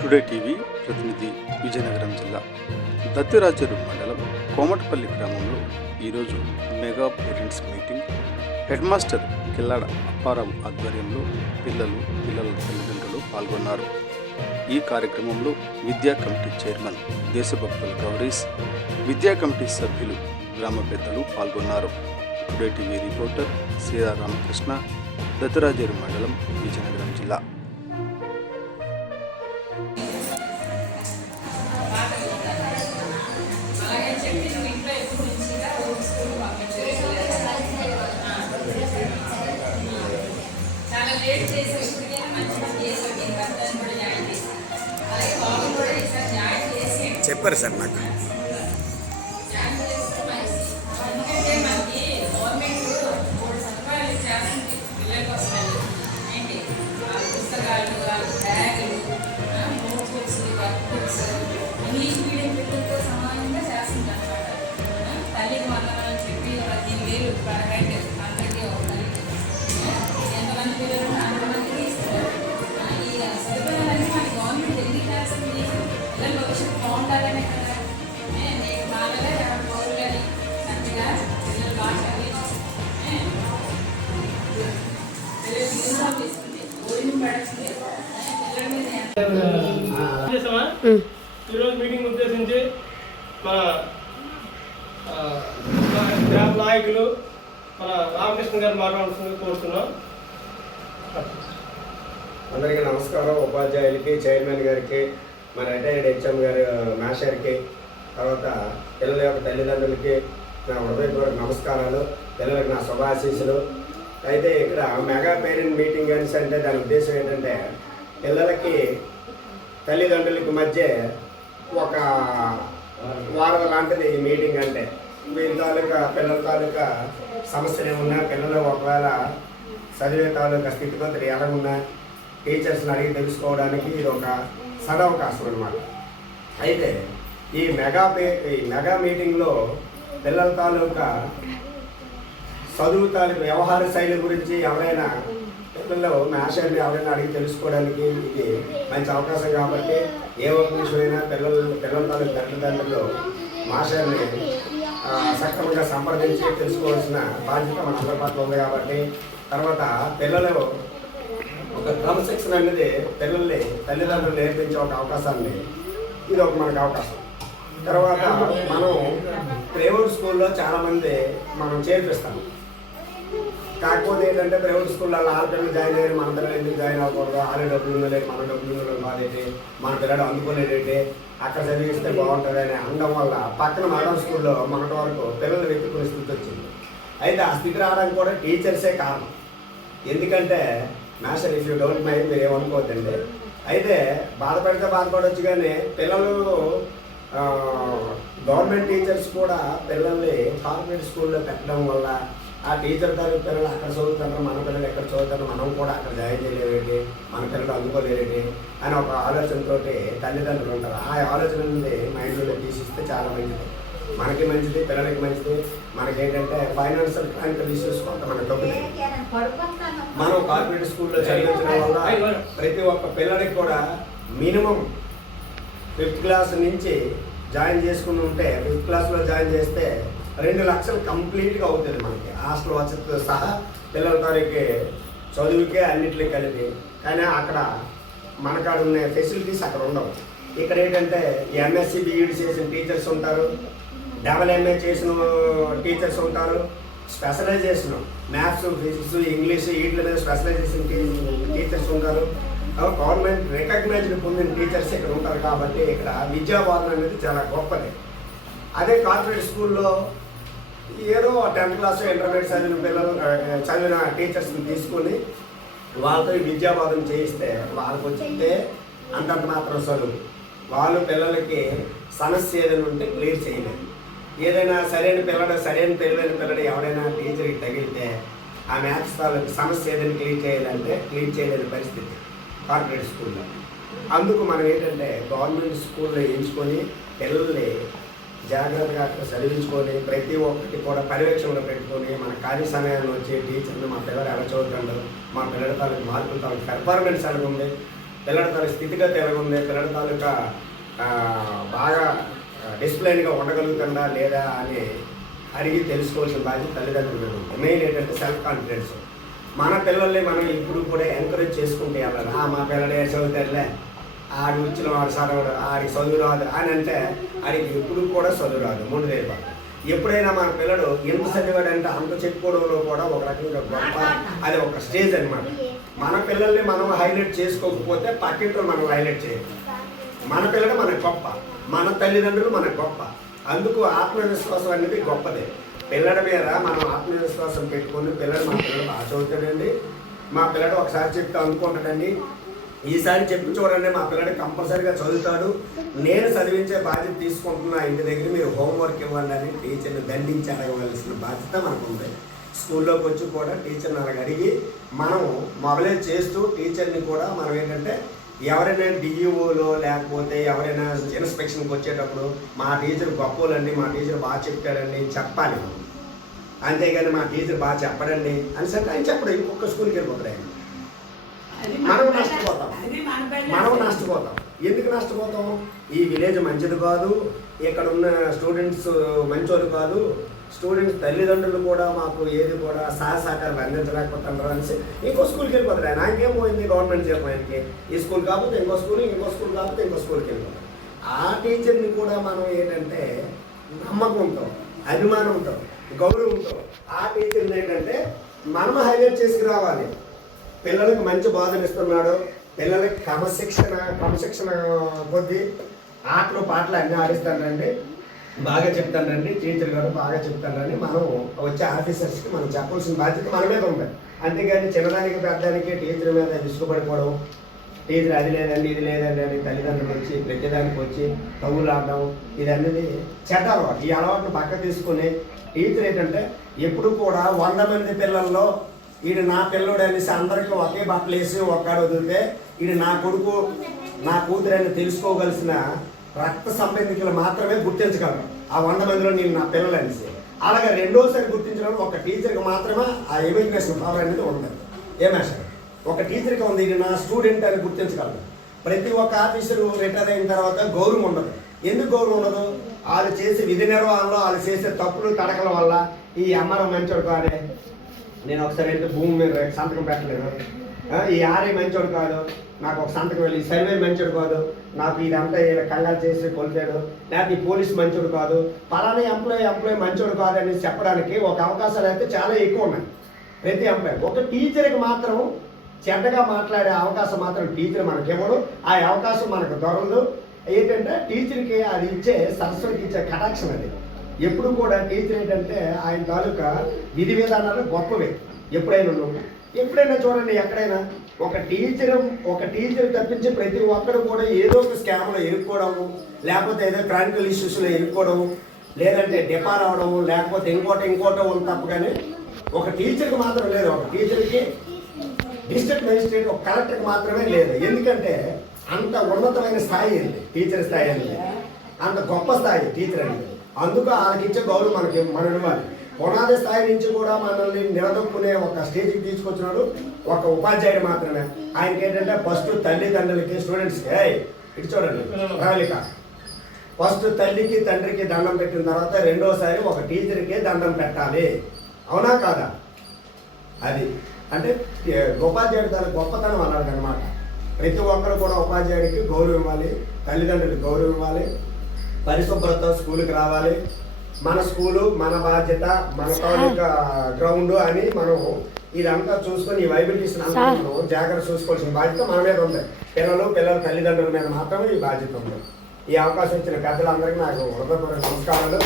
Today TV ప్రతినిధి విజయనగరం జిల్లా దత్తిరాజరు మండలం కోమటపల్లి గ్రామంలో ఈరోజు mega parents meeting head master Killada Apparao ఆధ్వర్యంలో పిల్లల తల్లిదండ్రులు పాల్గొన్నారు. ఈ కార్యక్రమంలో విద్యా కమిటీ చైర్మన్ దేశభక్తుల గౌరీస్, విద్యా కమిటీ సభ్యులు, గ్రామ పెద్దలు పాల్గొన్నారు. టుడే టీవీ రిపోర్టర్ సీరా రామకృష్ణ, దత్తిరాజరు మండలం, విజయనగరం జిల్లా. చెప్పారు సార్ నాకు. ఇంగ్లీష్ మీడియం పిల్లలతో సమానంగా చేస్తుంది అనమాట. తల్లికి మనం చెప్పి 15,000 హెడ్ అందరికీ ఎంతమంది పిల్లలు అంతమందికి ఇస్తున్నారు. ఈ సదుపాయాలన్నీ మన గవర్నమెంట్ ఎందుకు చేస్తుంది? పిల్లల భవిష్యత్తు బాగుండాలనే కదా. నేను బాగా పౌరులని చక్కగా పిల్లలు బాగా చదివించి పిల్లలకి యూనిఫామ్ ఇస్తుంది, భోజనం పెడుతుంది. ఈరోజు మీటింగ్ ఉద్దేశించి మన గ్రామ నాయకులు మన రామకృష్ణ గారు మాట్లాడుతున్నారు కోరుతున్నాం. అందరికీ నమస్కారం. ఉపాధ్యాయులకి, చైర్మన్ గారికి, మన రిటైర్డ్ హెచ్ఎం గారి మాస్టర్కి, తర్వాత పిల్లల యొక్క తల్లిదండ్రులకి నా హృదయపూర్వక నమస్కారాలు, పిల్లలకి నా శుభాశీస్సులు. అయితే ఇక్కడ మెగా పేరెంట్ మీటింగ్ అంటే దాని ఉద్దేశం ఏంటంటే పిల్లలకి తల్లిదండ్రులకి మధ్య ఒక వారం లాంటిది ఈ మీటింగ్. అంటే వీళ్ళ తాలూకా పిల్లల తాలూకా సమస్యలు ఏమున్నా, పిల్లలు ఒకవేళ చదివే తాలూకా స్థితిగతులు ఎలాగున్నా టీచర్స్ని అడిగి తెలుసుకోవడానికి ఇది ఒక సదవకాశం అన్నమాట. అయితే ఈ మెగా మీటింగ్లో పిల్లల తాలూకా చదువు తాలూకా వ్యవహార శైలి గురించి ఎవరైనా పిల్లలు మాస్టర్ని ఎవరైనా అడిగి తెలుసుకోవడానికి ఇది మంచి అవకాశం. కాబట్టి ఏ ఒక్క విషయమైనా పిల్లల తాలూకు తల్లిదండ్రులు మాస్టర్ని సక్రమంగా సంప్రదించి తెలుసుకోవాల్సిన బాధ్యత మన అందరి పట్ల ఉంది. కాబట్టి తర్వాత పిల్లలు ఒక క్రమశిక్షణ అనేది పిల్లల్ని తల్లిదండ్రులు నేర్పించే ఒక అవకాశాన్ని ఇది ఒక మనకు అవకాశం. తర్వాత మనం ప్రైవేట్ స్కూల్లో చాలామంది మనం చేర్పిస్తాము. కాకపోతే ఏంటంటే ప్రైవేట్ స్కూల్లో ఆడపిల్లలు జాయిన్ అయ్యారు, మన పిల్లలు ఎందుకు జాయిన్ అవ్వకూడదు, ఆడే డబ్బులు ఉండలేదు, మన డబ్బులు ఉండలేదు బాధేంటి, మన పిల్లలు అందుకోలేదేంటి, అక్కడ చదివిస్తే బాగుంటుంది అని అనడం వల్ల పక్కన మోడల్ స్కూల్లో మొన్నటి వరకు పిల్లలు వెతుక్కునే స్థితి వచ్చింది. అయితే ఆ స్థితి రావడానికి కూడా టీచర్సే కారణం. ఎందుకంటే master if you don't mind మీరు ఏమనుకోవద్దండి. అయితే బాధపడితే బాధపడవచ్చు, కానీ పిల్లలు గవర్నమెంట్ టీచర్స్ కూడా పిల్లల్ని కార్పొరేట్ స్కూల్లో పెట్టడం వల్ల ఆ టీచర్ తాలూకు పిల్లలు అక్కడ చదువుతారు, మన పిల్లలు ఎక్కడ చదువుతారు, మనం కూడా అక్కడ జాయిన్ చేయలేవేంటి, మన పిల్లలు అందుకోలేరేంటి అని ఒక ఆలోచనతో తల్లిదండ్రులు ఉంటారు. ఆ ఆలోచన నుండి మైండ్లో తీసిస్తే చాలా మంచిది, మనకి మంచిది, పిల్లలకి మంచిది. మనకేంటంటే ఫైనాన్షియల్ క్రాంతికల్ ఇష్యూస్ కొంత మనకు తగ్గుతాయి. మనం కార్పొరేట్ స్కూల్లో చదివించడం వల్ల ప్రతి ఒక్క పిల్లడికి కూడా మినిమం 5th క్లాస్ నుంచి జాయిన్ చేసుకుని ఉంటే 5th క్లాస్లో జాయిన్ చేస్తే 2 లక్షలు కంప్లీట్గా అవుతుంది మనకి, హాస్టల్ వసతితో సహా పిల్లల తారీఖు చదువుకే అన్నింటినీ కలిపి. కానీ అక్కడ మనకాడ ఉన్న ఫెసిలిటీస్ అక్కడ ఉండవు. ఇక్కడ ఏంటంటే ఎంఎస్సి బీఈడి చేసిన టీచర్స్ ఉంటారు, డబుల్ చేసిన టీచర్స్ ఉంటారు, స్పెషలైజేషన్ మ్యాథ్స్, ఫిజిక్స్, ఇంగ్లీష్ వీటి మీద స్పెషలైజేషన్ టీచర్స్ ఉంటారు, గవర్నమెంట్ రికగ్నైజ్డ్ పొందిన టీచర్స్ ఇక్కడ ఉంటారు. కాబట్టి ఇక్కడ విద్యాబోధన అనేది చాలా గొప్పది. అదే కార్పొరేట్ స్కూల్లో ఏదో 10th క్లాస్ ఇంటర్మీడియట్ చదివిన టీచర్స్ని తీసుకొని వాళ్ళతో విద్యాబోధన చేయిస్తే వాళ్ళకి వచ్చితే అంతంత మాత్రం చదువు. వాళ్ళు పిల్లలకి సమస్య ఏదైనా ఉంటే క్లియర్ చేయలేదు. ఏదైనా సరైన తెలివైన పిల్లడు ఎవరైనా టీచర్కి తగిలితే ఆ మ్యాథ్స్ వాళ్ళకి సమస్య ఏదైనా క్లియర్ చేయాలంటే క్లియర్ చేయలేని పరిస్థితి కార్పొరేట్ స్కూల్లో. అందుకు మనం ఏంటంటే గవర్నమెంట్ స్కూల్లో ఎంచుకొని పిల్లల్ని జాగ్రత్తగా అక్కడ చదివించుకొని ప్రతి ఒక్కటి కూడా పర్యవేక్షణలో పెట్టుకొని మన ఖాళీ సమయాన్ని వచ్చి టీచర్లు మా పిల్లలు ఎలా చదువుతుండో, మా పిల్లల తాలూకు మార్కుల తాలూకు పెర్ఫార్మెన్స్ ఎలా ఉంది, పిల్లల తాలూకు స్థితిగతి ఎలా ఉంది, పిల్లల తాలూకా బాగా డిసిప్లైన్గా ఉండగలుగుతుందా లేదా అని అడిగి తెలుసుకోవాల్సిన బాధ్యత తల్లిదండ్రుల మీద ఉంది. మెయిన్ ఏంటంటే సెల్ఫ్ కాన్ఫిడెన్స్. మన పిల్లల్ని మనం ఇప్పుడు కూడా ఎంకరేజ్ చేసుకుంటే వెళ్ళాలి. మా పిల్లడే చదువుతారులే, ఆడి వచ్చిన వాడు చదవడు, ఆడికి చదువు రాదు అని అంటే ఆడికి ఎప్పుడు కూడా చదువు రాదు, ముందు లేదు. ఎప్పుడైనా మన పిల్లడు ఎంత చదివాడంటే అంత చెప్పుకోవడంలో కూడా ఒక రకంగా గొప్ప, అది ఒక స్టేజ్ అనమాట. మన పిల్లల్ని మనం హైలైట్ చేసుకోకపోతే పక్కింట్లో మనం హైలైట్ చేయాలి. మన పిల్లడు మనకు గొప్ప, మన తల్లిదండ్రులు మనకు గొప్ప. అందుకు ఆత్మవిశ్వాసం అనేది గొప్పదే. పిల్లడి మీద మనం ఆత్మవిశ్వాసం పెట్టుకొని మా పిల్లడు బాగా చదువుతాడండి, మా పిల్లడు ఒకసారి చెప్తే అందుకుంటాడండి, ఈసారి చెప్పి చూడండి మా పిల్లడు కంపల్సరీగా చదువుతాడు, నేను చదివించే బాధ్యత తీసుకుంటున్నా, ఇంటి దగ్గర మీరు హోంవర్క్ ఇవ్వండి అని టీచర్ని దండించి అడగవలసిన బాధ్యత మనకు ఉంది. స్కూల్లోకి వచ్చి కూడా టీచర్ని అడిగి మనం మొబైల్ చేస్తూ టీచర్ని కూడా మనం ఏంటంటే ఎవరైనా డిఈఓలో లేకపోతే ఎవరైనా ఇన్స్పెక్షన్కి వచ్చేటప్పుడు మా టీచర్ గొప్పలండి, మా టీచర్ బాగా చెప్తాడండి చెప్పాలి. అంతేగాని మా టీచర్ బాగా చెప్పడండి అని సరే ఆయన చెప్పడం ఇంకొక స్కూల్కి వెళ్ళిపోతాడు ఆయన. మనం నష్టపోతాం. ఎందుకు నష్టపోతాం? ఈ విలేజ్ మంచిది కాదు, ఇక్కడ ఉన్న స్టూడెంట్స్ మంచోళ్ళు కాదు, స్టూడెంట్స్ తల్లిదండ్రులు కూడా మాకు ఏది కూడా సహకారం అందించలేకపోతున్నారు అనేసి ఇంకో స్కూల్కి వెళ్ళిపోతారు ఆయన. ఆయనకేం పోయింది గవర్నమెంట్ జాబ్ ఆయనకి, ఈ స్కూల్ కాకపోతే ఇంకో స్కూల్, ఇంకో స్కూల్ కాకపోతే ఇంకో స్కూల్కి వెళ్ళిపోతారు. ఆ టీచర్ని కూడా మనం ఏంటంటే నమ్మకంతో, అభిమానంతో, గౌరవంతో ఆ టీచర్ని ఏంటంటే మనం హైలైట్ చేసుకురావాలి. పిల్లలకు మంచి బోధన ఇస్తున్నాడు, పిల్లలకి క్రమశిక్షణ కొద్దీ ఆటలు పాటలు అన్నీ ఆడిస్తానండి, బాగా చెప్తానండి, టీచర్ గారు బాగా చెప్తానని మనం వచ్చే ఆఫీసర్స్కి మనం చెప్పాల్సిన బాధ్యత మన మీద ఉంది. అంతేగాని చిన్నదానికి పెద్దదానికి టీచర్ మీద విసుగుపడిపోవడం, టీచర్ అది లేదండి ఇది లేదండి అని తల్లిదండ్రులు వచ్చి ప్రతిదానికి వచ్చి తగులు ఆడడం, ఇది అనేది చెడ్డ అలవాటు. ఈ అలవాటును పక్క తీసుకుని టీచర్ ఏంటంటే ఎప్పుడు కూడా 100 మంది పిల్లల్లో ఈడు నా పిల్లడు అనేసి అందరికీ ఒకే బట్టలు వేసి ఒక్కడు వదిలితే ఈడు నా కొడుకు నా కూతురు అని తెలుసుకోగలిసిన రక్త సంబంధికులు మాత్రమే గుర్తించగలరు. ఆ 100 మందిలో నేను నా పిల్లలు అనేసి. అలాగే రెండోసారి గుర్తించడం ఒక టీచర్కి మాత్రమే ఆ ఇమాజినేషన్ పవర్ అనేది ఉంది. ఏమేసారు ఒక టీచర్కి ఉంది, ఇది నా స్టూడెంట్ అని గుర్తించగలరు. ప్రతి ఒక్క ఆఫీసరు రిటైర్ అయిన తర్వాత గౌరవం ఉండదు. ఎందుకు గౌరవం ఉండదు? వాళ్ళు చేసే విధి నిర్వహణలో వాళ్ళు చేసే తప్పులు తడకల వల్ల ఈ అమ్మరం మంచోడు కాదే, నేను ఒకసారి వెళ్తే భూమి మీద సంతకం పెట్టలేదు, ఈ ఆర్ఐ మంచోడు కాదు, నాకు ఒక సంతకం వెళ్ళి సర్వే మంచోడు కాదు, నాకు ఇదంతా కంగారు చేసి కొలిచాడు, లేకపోతే ఈ పోలీస్ మంచోడు కాదు, పలానా ఎంప్లాయీ మంచోడు కాదు అని చెప్పడానికి ఒక అవకాశాలు అయితే చాలా ఎక్కువ ఉన్నాయి ప్రతి ఎంప్లాయీ. ఒక టీచర్కి మాత్రం చెడ్డగా మాట్లాడే అవకాశం మాత్రం టీచర్ మనకివ్వడు, ఆ అవకాశం మనకు దొరకదు. ఏంటంటే టీచర్కి అది ఇచ్చే సరస్వతికి ఇచ్చే కటాక్షం అది. ఎప్పుడు కూడా టీచర్ ఏంటంటే ఆయన తాలూకా విధి విధానాలు గొప్పవే. ఎప్పుడైనా చూడండి, ఎక్కడైనా ఒక టీచర్ తప్పించి ప్రతి ఒక్కరు కూడా ఏదో ఒక స్కామ్లో ఇరుక్కోవడము, లేకపోతే ఏదో క్రానికల్ ఇష్యూస్లో ఇరుక్కోవడము, లేదంటే డిపార్ అవ్వడము, లేకపోతే ఇంకోటో ఉంది తప్ప. కానీ ఒక టీచర్కి మాత్రం లేదు. ఒక టీచర్కి డిస్ట్రిక్ట్ మేజిస్ట్రేట్ ఒక కలెక్టర్కి మాత్రమే లేదు. ఎందుకంటే అంత ఉన్నతమైన స్థాయి ఉంది టీచర్ స్థాయి అనేది, అంత గొప్ప స్థాయి టీచర్ అనేది. అందుకు వాళ్ళకి ఇచ్చే గౌరవం మనం ఇవ్వాలి. పునాది స్థాయి నుంచి కూడా మనల్ని నిలదొక్కునే ఒక స్టేజ్కి తీసుకొచ్చినాడు ఒక ఉపాధ్యాయుడు మాత్రమే. ఆయనకి ఏంటంటే ఫస్ట్ తల్లిదండ్రులకి స్టూడెంట్స్కి ఇటు చూడండి ప్రణాళిక, ఫస్ట్ తల్లికి తండ్రికి దండం పెట్టిన తర్వాత రెండోసారి ఒక టీచర్కి దండం పెట్టాలి. అవునా కాదా? అది అంటే ఉపాధ్యాయుడు తన గొప్పతనం అన్నాడు అనమాట. ప్రతి ఒక్కరు కూడా ఉపాధ్యాయుడికి గౌరవం ఇవ్వాలి, తల్లిదండ్రులకు గౌరవం ఇవ్వాలి, పరిశుభ్రత స్కూల్కి రావాలి, మన స్కూలు మన బాధ్యత, మన తాలూకా గ్రౌండ్ అని మనం ఇదంతా చూసుకొని ఈ వైబిలిటీస్ జాగ్రత్త చూసుకోవాల్సిన బాధ్యత మన మీద ఉంది. పిల్లల తల్లిదండ్రుల మీద మాత్రమే ఈ బాధ్యత ఉంది. ఈ అవకాశం ఇచ్చిన పెద్దలందరికీ నాకు హృదయపూర్వక నమస్కారాలు.